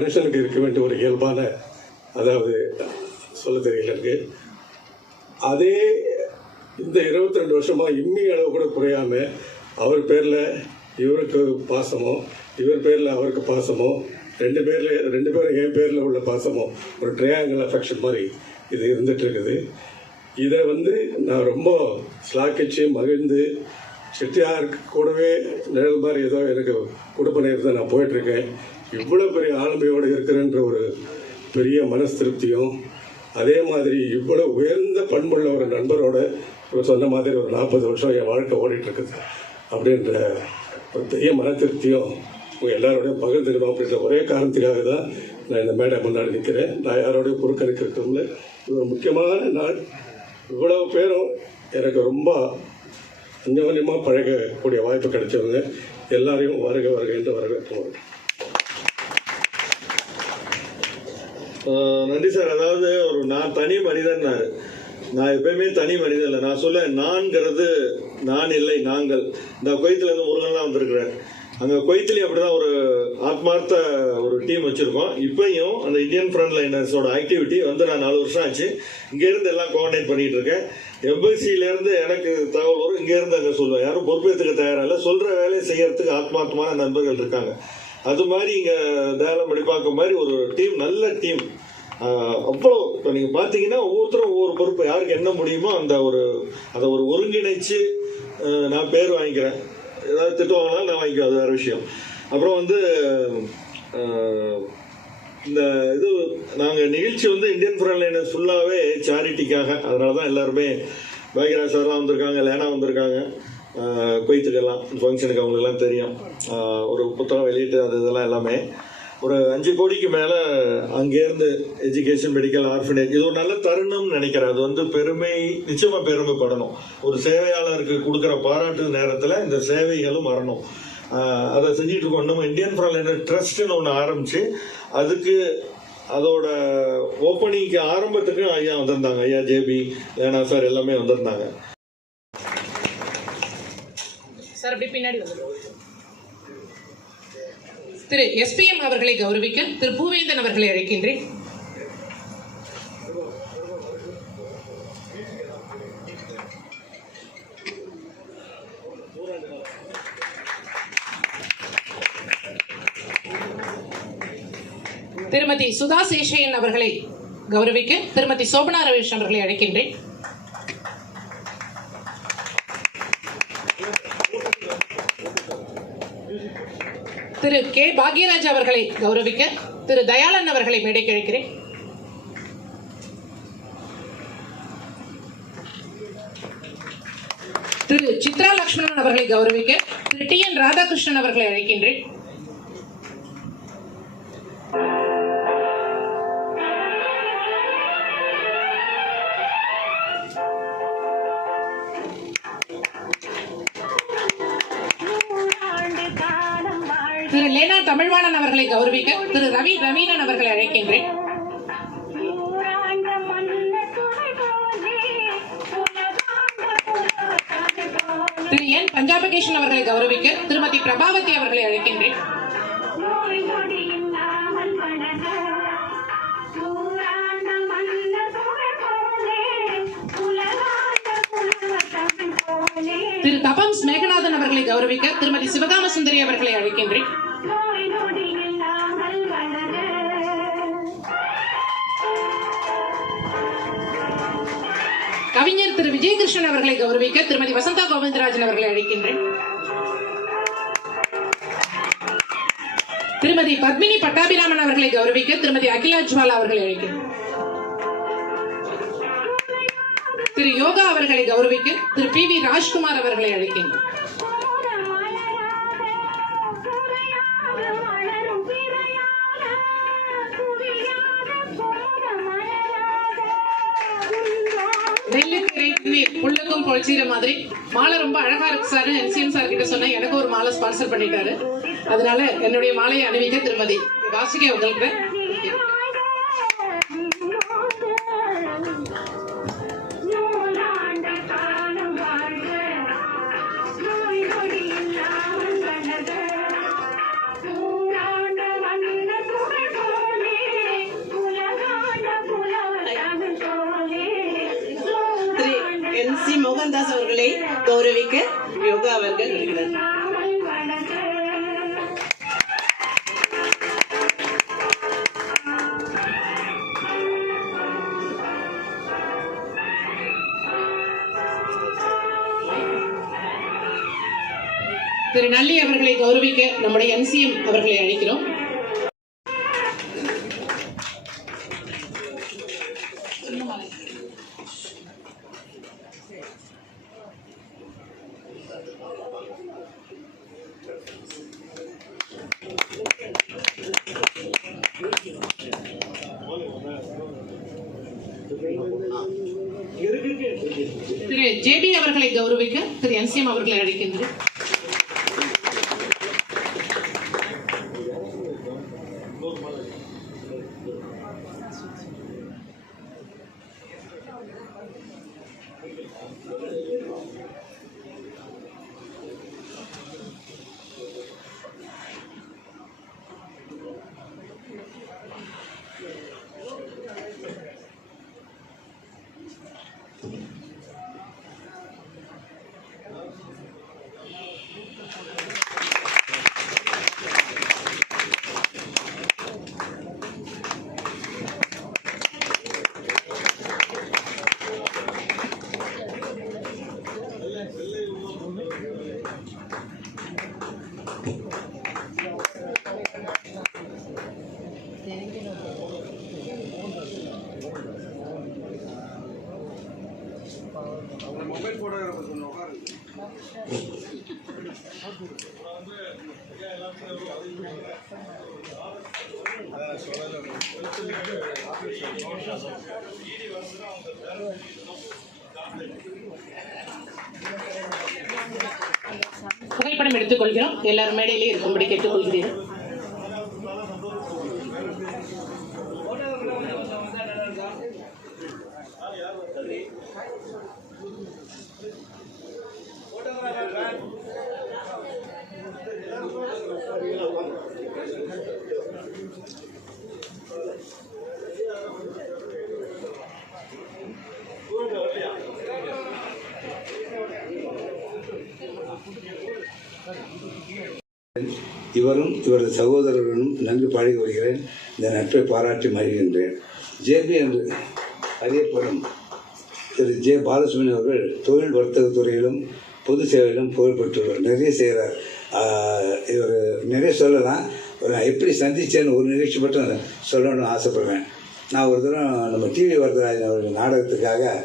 மனுஷனுக்கு இருக்க வேண்டிய ஒரு இயல்பான, அதாவது சொல்ல தெரியல எனக்கு, அதே இந்த 22 வருஷமாக இம்மி அளவு கூட குறையாமல் அவர் பேரில் இவருக்கு பாசமோ, இவர் பேரில் அவருக்கு பாசமோ, ரெண்டு பேரும் என் பேரில் உள்ள பாசமோ, ஒரு ட்ரையாங்கிள் அஃபெக்ஷன் மாதிரி இது இருந்துட்டு இருக்குது. இதை நான் ரொம்ப ஸ்லாக்கிச்சு மகிழ்ந்து, செட்டியாருக்கு கூடவே நிழல் மாதிரி ஏதோ எனக்கு கொடுப்பனை இருந்தால் நான் போயிட்டுருக்கேன். இவ்வளோ பெரிய ஆளுமையோடு இருக்கிறேன்ற ஒரு பெரிய மனசு திருப்தியும், அதே மாதிரி இவ்வளோ உயர்ந்த பண்புள்ள ஒரு நண்பரோட சொன்ன மாதிரி ஒரு 40 வருஷம் என் வாழ்க்கை ஓடிட்டுருக்குது அப்படின்ற ஒரு பெரிய மன திருப்தியும் உங்கள் எல்லாரோடையும் பகிர்ந்துக்கணும் அப்படின்ற ஒரே காரணத்துக்காக தான் நான் இந்த மேடை முன்னாடி நிற்கிறேன். நான் யாரோடையும் குறுக்கணிக்கிறதுல இது ஒரு முக்கியமான நாள். இவ்வளவு பேரும் எனக்கு ரொம்ப அந்யோன்யமாக பழகக்கூடிய வாய்ப்பு கிடைச்சவங்க எல்லாரையும் வருக வருக என்று வரவேற்கிறோம். நன்றி சார். அதாவது நான் தனி மனிதன், நான் எப்பயுமே தனி மனிதன் இல்லை. நான் சொல்ல நான்கிறது நான் இல்லை, நாங்கள். இந்த குவைத்திலேருந்து முருகன்லாம் வந்திருக்கிறேன். அங்கே குவைத்திலையும் அப்படி தான் ஒரு ஆத்மார்த்த ஒரு டீம் வச்சுருக்கோம். இப்போயும் அந்த இந்தியன் ஃப்ரண்ட் லைனர்ஸோட ஆக்டிவிட்டி நான் 4 வருஷம் ஆச்சு. இங்கேருந்து எல்லாம் கோஆர்டினேட் பண்ணிகிட்டு இருக்கேன். எம்பசியிலேருந்து எனக்கு தகவல் வரும், இங்கேருந்து அங்கே சொல்லுவேன். யாரும் பொறுப்பேற்றுக்க தயாராக இல்லை. சொல்கிற வேலையை செய்யறதுக்கு ஆத்மார்த்தமான நண்பர்கள் இருக்காங்க. அது மாதிரி இங்கே தேவலம் மடிப்பாக்கம் மாதிரி ஒரு டீம், நல்ல டீம். அவ்வளோ இப்போ நீங்கள் பார்த்தீங்கன்னா ஒவ்வொருத்தரும் ஒவ்வொரு பொறுப்பு, யாருக்கு என்ன முடியுமோ அதை ஒரு ஒருங்கிணைச்சு நான் பேர் வாங்கிக்கிறேன். ஏதாவது திட்டம் வாங்கினாலும் நான் வாங்கிக்குவேன், அது வேறு விஷயம். அப்புறம் இந்த இது நாங்கள் நிகழ்ச்சி இந்தியன் ஃப்ரண்ட் லைனர்ஸ் ஃபுல்லாகவே சேரிட்டிக்காக. அதனால தான் எல்லாருமே பாக்யராஜ் சார்லாம் வந்திருக்காங்க, லேனா வந்திருக்காங்க. குவைத்துக்கெல்லாம் ஃபங்க்ஷனுக்கு அவங்களுக்கெல்லாம் தெரியும். ஒரு புத்தகம் வெளியிட்டு இதெல்லாம் எல்லாமே ஒரு 5 கோடிக்கு மேலே அங்கேருந்து எஜுகேஷன், மெடிக்கல், ஆர்ஃபனேஜ். இது ஒரு நல்ல தருணம்னு நினைக்கிறேன். அது பெருமை, நிச்சயமாக பெருமைப்படணும். ஒரு சேவையாளருக்கு கொடுக்குற பாராட்டு நேரத்தில் இந்த சேவைகளும் வரணும். அதை செஞ்சுட்டு இருக்கோம். நம்ம இந்தியன் ஃப்ரண்ட் லைனர் ட்ரஸ்ட்னு ஒன்று ஆரம்பித்து அதுக்கு அதோட ஓப்பனிங்க்கு ஆரம்பத்துக்கு ஐயா வந்திருந்தாங்க. ஐயா ஜேபி, லேனா சார் எல்லாமே வந்திருந்தாங்க. சார் அப்படி பின்னாடி திரு எஸ்பிஎம் அவர்களை கௌரவிக்க திரு பூவேந்தன் அவர்களை அழைக்கின்றேன். திருமதி சுதா சேஷையன் அவர்களை கௌரவிக்க திருமதி சோபனா ரவீஷ் அவர்களை அழைக்கின்றேன். திரு கே பாக்யராஜ் அவர்களை கௌரவிக்க திரு தயாளன் அவர்களை மேடைக்கு அழைக்கிறேன். திரு சித்ரா லட்சுமணன் அவர்களை கௌரவிக்க திரு டி என் ராதாகிருஷ்ணன் அவர்களை அழைக்கின்றேன். திரு லேனா தமிழ்வாணன் அவர்களை கௌரவிக்க திரு ரவி ரவீனன் அவர்களை அழைக்கின்றேன். திரு என் பஞ்சாபகேஷன் அவர்களை கௌரவிக்க திருமதி பிரபாவதி அவர்களை அழைக்கின்றேன். திரு தபம்ஸ் மேகநாதன் அவர்களை கௌரவிக்க திருமதி சிவகாம சுந்தரி அவர்களை அழைக்கின்றேன். கவிஞர் திரு விஜயகிருஷ்ணன் அவர்களை கௌரவிக்க திருமதி வசந்தா கோவிந்தராஜன் அவர்களை அழைக்கின்றேன். திருமதி பத்மினி பட்டாபிராமன் அவர்களை கௌரவிக்க திருமதி அகிலா ஜுவாலா அவர்களை அழைக்கின்றேன். திரு யோகா அவர்களை கௌரவிக்க திரு பி வி ராஜ்குமார் அவர்களை அழைக்கின்றேன். உள்ளுக்கும் பொழிச்சிற மாதிரி மாலை ரொம்ப அழகா இருக்கு சார். என்சிஎம் சார் கிட்ட சொன்னா எனக்கு ஒரு மாலை ஸ்பான்சர் பண்ணிட்டாரு. அதனால என்னுடைய மாலையை அணிவிக்க திருமதி வாசுகி அவங்களுக்கு NC மோகன்தாஸ் அவர்களை கௌரவிக்க யோகா அவர்கள் வருகிறார். திரு நல்லி அவர்களை கௌரவிக்க நம்முடைய NCM அவர்களை அழைக்கிறோம். திரு JB அவர்களை கௌரவிக்க திரு NCM அவர்களை அழைக்கின்றேன். புகைப்படம் எடுத்துக் கொள்கிறோம். எல்லாரும் மேடையிலே இருக்கும்படி கேட்டுக்கொள்கிறேன். இவரும் இவரது சகோதரர்களும் நன்கு பழகி வருகிறேன். இந்த நட்பை பாராட்டி மகிழ்கின்றேன். JB என்று அறியப்படும் திரு J. பாலசுப்ரமணியம் அவர்கள் தொழில் வர்த்தக துறையிலும் பொது சேவையிலும் புகழ்பெற்றுள்ளார். நிறைய செய்கிறார். இவர் நிறைய சொல்லலாம். எப்படி சந்தித்தேன்னு ஒரு நிகழ்ச்சி மட்டும் சொல்லணும்னு ஆசைப்படுறேன். நான் ஒரு தரம் நம்ம TV வரதராஜன் அவர்கள் நாடகத்துக்காக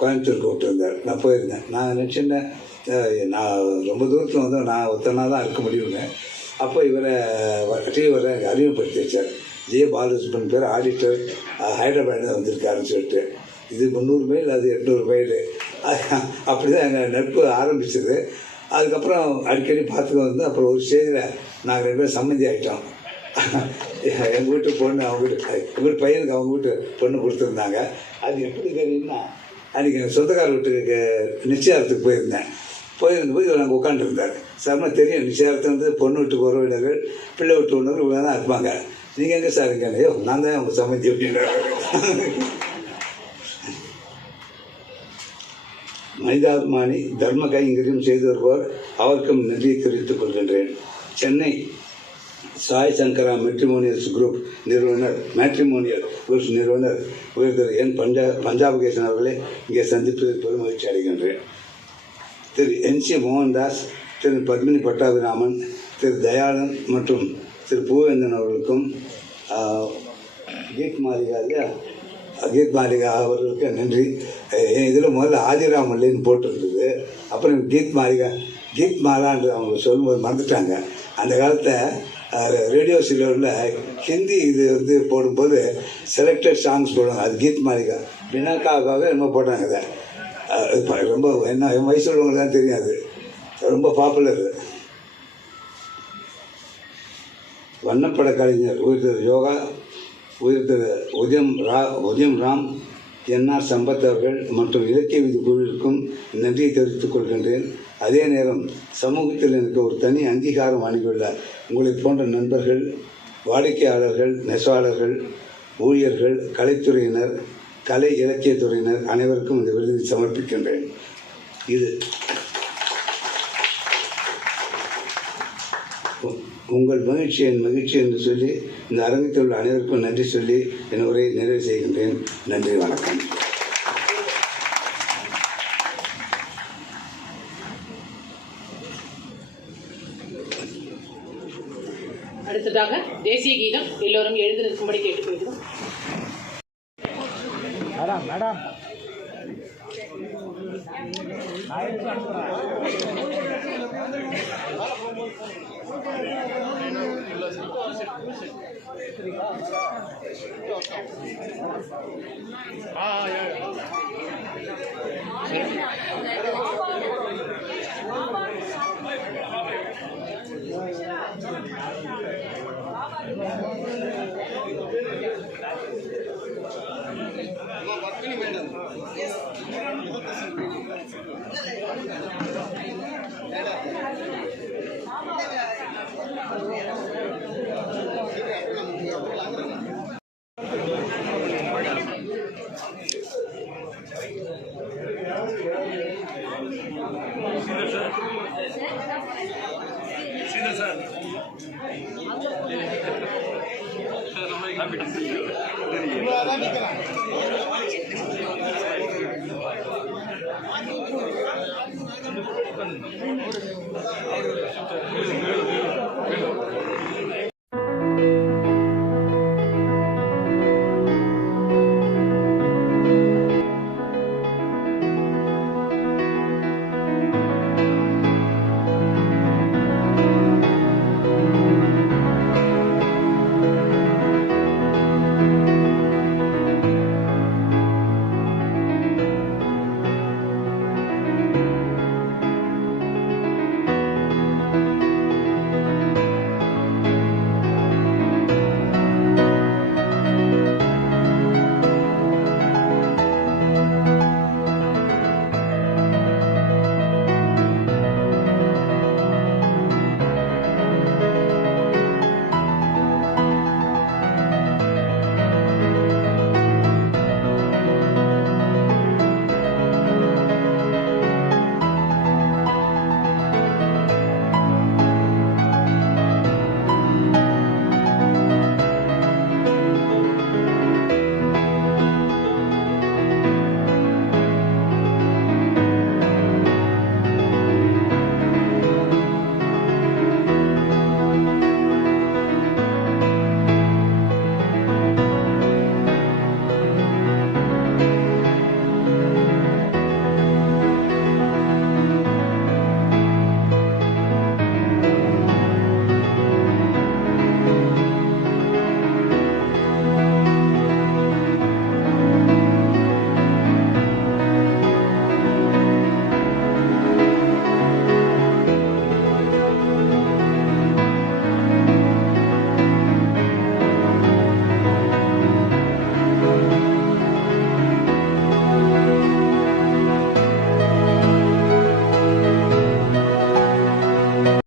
கோயம்புத்தூருக்கு விட்டுருந்தார். நான் போயிருந்தேன். நான் நினச்சிருந்தேன் நான் ரொம்ப தூரத்தில் வந்து நான் ஒத்தனா தான் இருக்க முடியும்னு. அப்போ இவரை TV வர அறிமுகப்படுத்தி வச்சார். J. பாலசுப்ரமணியம் பேர் ஆடிட்டர், ஹைதராபாத்தில் வந்திருக்காருன்னு சொல்லிட்டு. இது 300 மைல், அது 800 மைல். அப்படி தான் எங்கள் நட்பு ஆரம்பிச்சது. அதுக்கப்புறம் அடிக்கடி பார்த்துக்க வந்து அப்புறம் ஒரு ஸ்டேஜில் நாங்கள் 2 பேரும் சம்மந்தி ஆகிட்டோம். எங்கள் வீட்டு பொண்ணு அவங்க வீட்டு எங்கள் வீட்டு பையனுக்கு அவங்க வீட்டு பொண்ணு கொடுத்துருந்தாங்க. அது எப்படி தெரியும்னா, அன்றைக்கி எங்கள் சொந்தக்கார வீட்டுக்கு நிச்சயார்த்துக்கு போயிருந்தபோது இவர் நாங்கள் உட்காந்துருந்தார். சார்மா தெரியும், நிச்சயார்த்தம் வந்து பொண்ணு வீட்டுக்கு உறவினர்கள், பிள்ளை வீட்டு உறவினர்கள் இவ்வளோ தான் இருப்பாங்க. நீங்கள் எங்கே சார் இருக்காங்க? ஐயோ, நான் தான் அவங்க சம்மந்தி அப்படின்றார். மனிதாபிமானி தர்ம கைங்கரியம் செய்து வருவார். அவருக்கும் நன்றியை தெரிவித்துக் கொள்கின்றேன். சென்னை சாய் சங்கரா மேட்ரிமோனியல்ஸ் குரூப் நிறுவனர் உயர்திரு N. பஞ்சாபகேசன் அவர்களை இங்கே சந்திப்பதில் பெரும் மகிழ்ச்சி அடைகின்றேன். திரு NC மோகன்தாஸ், திரு பத்மினி பட்டாபிராமன், திரு தயாளன் மற்றும் திரு பூவேந்தன் அவர்களுக்கும் கீத் மாலிகா அவர்களுக்கு நன்றி. இதில் முதல்ல ஆதிராமல்லின்னு போட்டிருந்தது. அப்புறம் கீத் மாலான்னு அவங்க சொல்லும்போது மறந்துட்டாங்க. அந்த காலத்தை ரேடியோ சிலரில் ஹிந்தி இது வந்து போடும்போது செலக்டட் சாங்ஸ் போடுவாங்க. அது கீத் மாலிகா பினாக்காக என்னமோ போட்டாங்க. அதை ரொம்ப என்ன என் வயசு உள்ளவங்களுக்கு தான் தெரியாது. ரொம்ப பாப்புலர். வண்ணப்பட கலைஞர் உயர்திரு உதயம் ராம், NR சம்பத் அவர்கள் மற்றும் இலக்கிய விதி குழுவிற்கும் நன்றியை தெரிவித்துக் கொள்கின்றேன். அதே நேரம் சமூகத்தில் எனக்கு ஒரு தனி அங்கீகாரம் வழங்கியுள்ள உங்களை போன்ற நண்பர்கள், வாடிக்கையாளர்கள், நெசவாளர்கள், ஊழியர்கள், கலைத்துறையினர், கலை இலக்கியத்துறையினர் அனைவருக்கும் இந்த விருதை சமர்ப்பிக்கின்றேன். இது உங்கள் மகிழ்ச்சி என் மகிழ்ச்சி என்று சொல்லி இந்த அரங்கத்தில் உள்ள அனைவருக்கும் நன்றி சொல்லி என் உரையை நிறைவு செய்கின்றேன். நன்றி, வணக்கம். அடுத்ததாக தேசிய கீதம் எல்லோரும் எழுந்து நிற்கும்படி கேட்டுக்கொள்கிறோம்.